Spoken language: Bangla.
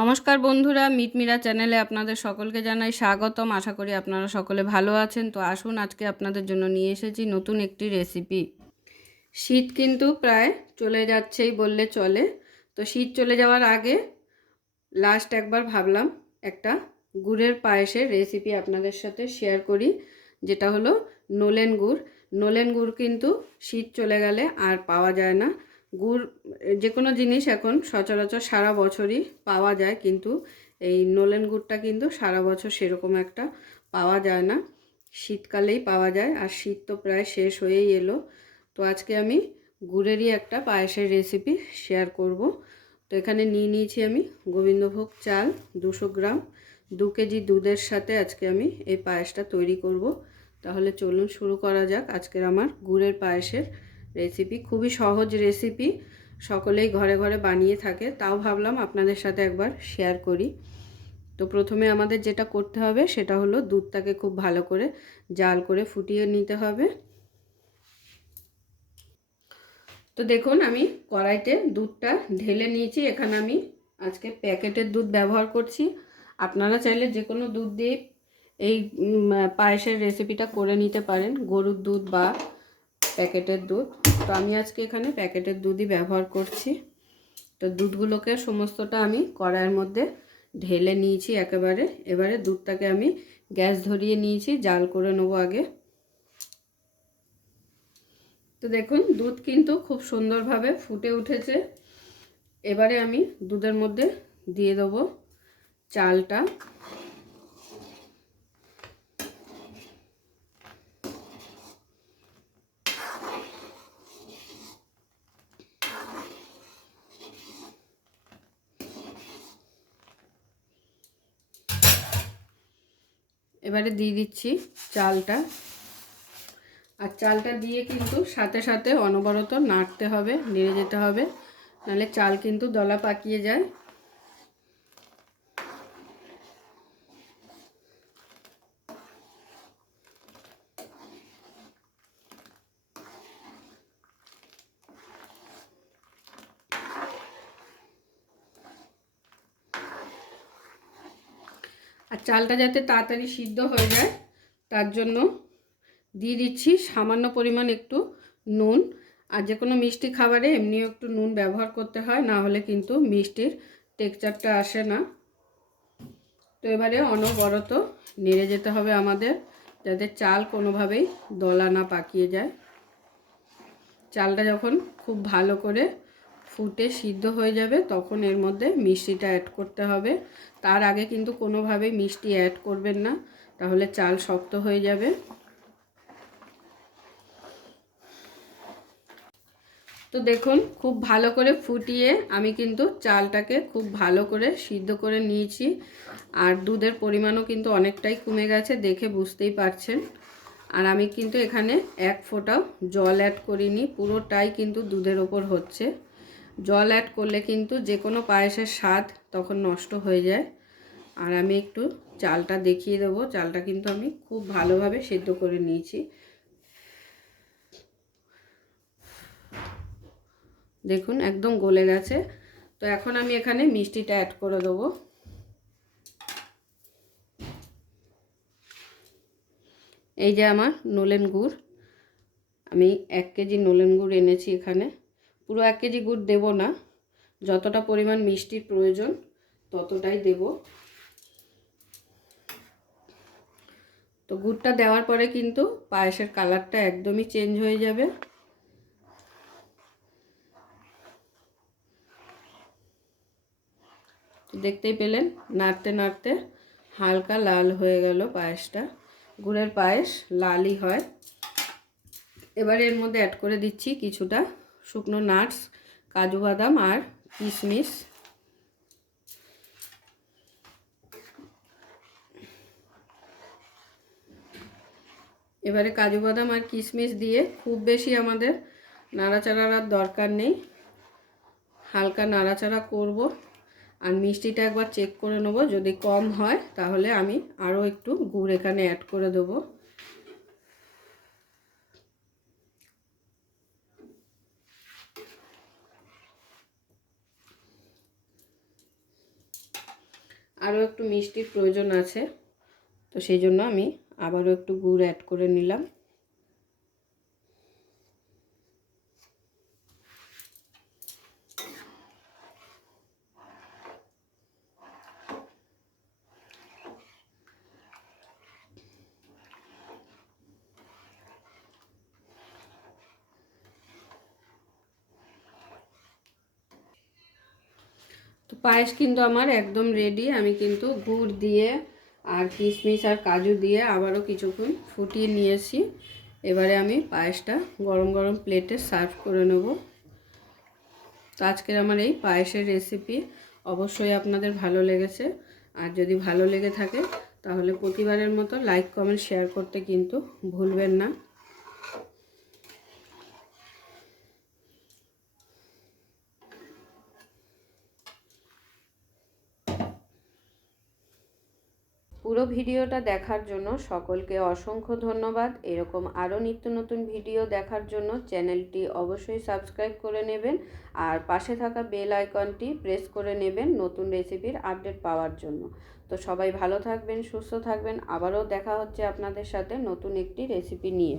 নমস্কার বন্ধুরা, মিটমিরা চ্যানেলে আপনাদের সকলকে জানাই স্বাগতম। আশা করি আপনারা সকলে ভালো আছেন। তো আসুন, আজকে আপনাদের জন্য নিয়ে এসেছি নতুন একটি রেসিপি। শীত কিন্তু প্রায় চলে যাচ্ছেই বললে চলে। তো শীত চলে যাওয়ার আগে লাস্ট একবার ভাবলাম একটা গুড়ের পায়েসের রেসিপি আপনাদের সাথে শেয়ার করি, যেটা হলো নলেন গুড়। নলেন গুড় কিন্তু শীত চলে গেলে আর পাওয়া যায় না। গুড় যে কোনো জিনিস এখন সচরাচর সারা বছরই পাওয়া যায়, কিন্তু এই নলেন গুড়টা কিন্তু সারা বছর সেরকম একটা পাওয়া যায় না, শীতকালেই পাওয়া যায়। আর শীত তো প্রায় শেষ হয়েই এলো। তো আজকে আমি গুড়েরই একটা পায়েসের রেসিপি শেয়ার করব। তো এখানে নিয়ে নিয়েছি আমি গোবিন্দভোগ চাল 200 গ্রাম। 2 কেজি দুধের সাথে আজকে আমি এই পায়েসটা তৈরি করব। তাহলে চলুন শুরু করা যাক আজকের আমার গুড়ের পায়েসের রেসিপি। খুবই সহজ রেসিপি, সকলেই ঘরে ঘরে বানিয়ে থাকে, তাও ভাবলাম আপনাদের সাথে একবার শেয়ার করি। তো প্রথমে আমাদের যেটা করতে হবে সেটা হলো দুধটাকে খুব ভালো করে জাল করে ফুটিয়ে নিতে হবে। তো দেখুন, আমি কড়াইতে দুধটা ঢেলে নিয়েছি। এখানে আমি আজকে প্যাকেটের দুধ ব্যবহার করছি। আপনারা চাইলে যে কোনো দুধ দিয়ে এই পায়েসের রেসিপিটা করে নিতে পারেন, গরুর দুধ বা প্যাকেটের দুধ। তো আমি আজকে এখানে প্যাকেটের দুধই ব্যবহার করছি। তো দুধগুলোকে সমস্তটা আমি কড়াইয়ের মধ্যে ঢেলে নিয়েছি একেবারে। এবারে দুধটাকে আমি গ্যাস ধরিয়ে নিয়েছি, জাল করে নেবো আগে। তো দেখুন, দুধ কিন্তু খুব সুন্দরভাবে ফুটে উঠেছে। এবারে আমি দুধের মধ্যে দিয়ে দেবো চালটা। এবারে দিয়ে দিচ্ছি চালটা। আর চালটা দিয়ে কিন্তু সাথে সাথে অনবরত নাড়তে হবে, নেড়ে যেতে হবে, নাহলে চাল কিন্তু দলা পাকিয়ে যায়। আর চালটা যাতে তাড়াতাড়ি সিদ্ধ হয়ে যায় তার জন্য দিয়ে দিচ্ছি সামান্য পরিমাণ একটু নুন। আর যে কোনো মিষ্টি খাবারে এমনিও একটু নুন ব্যবহার করতে হয়, না হলে কিন্তু মিষ্টির টেক্সচারটা আসে না। তো এবারে অনবরত নেড়ে যেতে হবে আমাদের, যাতে চাল কোনোভাবেই দলা না পাকিয়ে যায়। চালটা যখন খুব ভালো করে ফুটে সিদ্ধ হয়ে যাবে তখন এর মধ্যে মিষ্টিটা অ্যাড করতে হবে। তার আগে কিন্তু কোনোভাবেই মিষ্টি অ্যাড করবেন না, তাহলে চাল শক্ত হয়ে যাবে। তো দেখুন, খুব ভালো করে ফুটিয়ে আমি কিন্তু চালটাকে খুব ভালো করে সিদ্ধ করে নিয়েছি। আর দুধের পরিমাণও কিন্তু অনেকটাই কমে গেছে, দেখে বুঝতেই পারছেন। আর আমি কিন্তু এখানে এক ফোঁটাও জল অ্যাড করিনি, পুরোটাই কিন্তু দুধের ওপর হচ্ছে। জল অ্যাড করলে কিন্তু যে কোনো পায়েসের স্বাদ তখন নষ্ট হয়ে যায়। আর আমি একটু চালটা দেখিয়ে দেবো। চালটা কিন্তু আমি খুব ভালোভাবে সিদ্ধ করে নিয়েছি। দেখুন, একদম গলে গেছে। তো এখন আমি এখানে মিষ্টিটা অ্যাড করে দেবো। এই যে আমার নলেন গুড়, আমি 1 কেজি নলেন গুড় এনেছি এখানে। পুরো 1 কেজি গুড় দেব না, যতটা পরিমাণ মিষ্টির প্রয়োজন ততটাই দেব। তো গুড়টা দেওয়ার পরে কিন্তু পায়েসের কালারটা একদমই চেঞ্জ হয়ে যাবে। দেখতেই পেলেন, নাড়তে নাড়তে হালকা লাল হয়ে গেল পায়েসটা। গুড়ের পায়েস লালই হয়। এবারে এর মধ্যে অ্যাড করে দিচ্ছি কিছুটা শুকনো নাটস, কাজু বাদাম আর কিশমিশ। এবারে কাজু বাদাম আর কিশমিশ দিয়ে খুব বেশি আমাদের নাড়াচাড়ার দরকার নেই, হালকা নাড়াচাড়া করব। আর মিষ্টিটা একবার চেক করে নেব, যদি কম হয় তাহলে আমি আরও একটু গুড় এখানে অ্যাড করে দেবো। আরও একটু মিষ্টির প্রয়োজন আছে, তো সেই জন্য আমি আবারও একটু গুড় অ্যাড করে নিলাম। তো পায়েস কিন্তু আমার একদম রেডি। আমি কিন্তু গুড় দিয়ে আর কিশমিশ আর কাজু দিয়ে আবারও কিছুক্ষণ ফুটিয়ে নিয়েছি। এবারে আমি পায়েসটা গরম গরম প্লেটে সার্ভ করে নেব। তো আজকের আমার এই পায়েসের রেসিপি অবশ্যই আপনাদের ভালো লেগেছে, আর যদি ভালো লেগে থাকে তাহলে প্রতিবারের মতো লাইক কমেন্ট শেয়ার করতে কিন্তু ভুলবেন না। পুরো ভিডিওটা দেখার জন্য সকলকে অসংখ্য ধন্যবাদ। এরকম আরও নিত্য নতুন ভিডিও দেখার জন্য চ্যানেলটি অবশ্যই সাবস্ক্রাইব করে নেবেন, আর পাশে থাকা বেল আইকনটি প্রেস করে নেবেন নতুন রেসিপির আপডেট পাওয়ার জন্য। তো সবাই ভালো থাকবেন, সুস্থ থাকবেন। আবারও দেখা হচ্ছে আপনাদের সাথে নতুন একটি রেসিপি নিয়ে।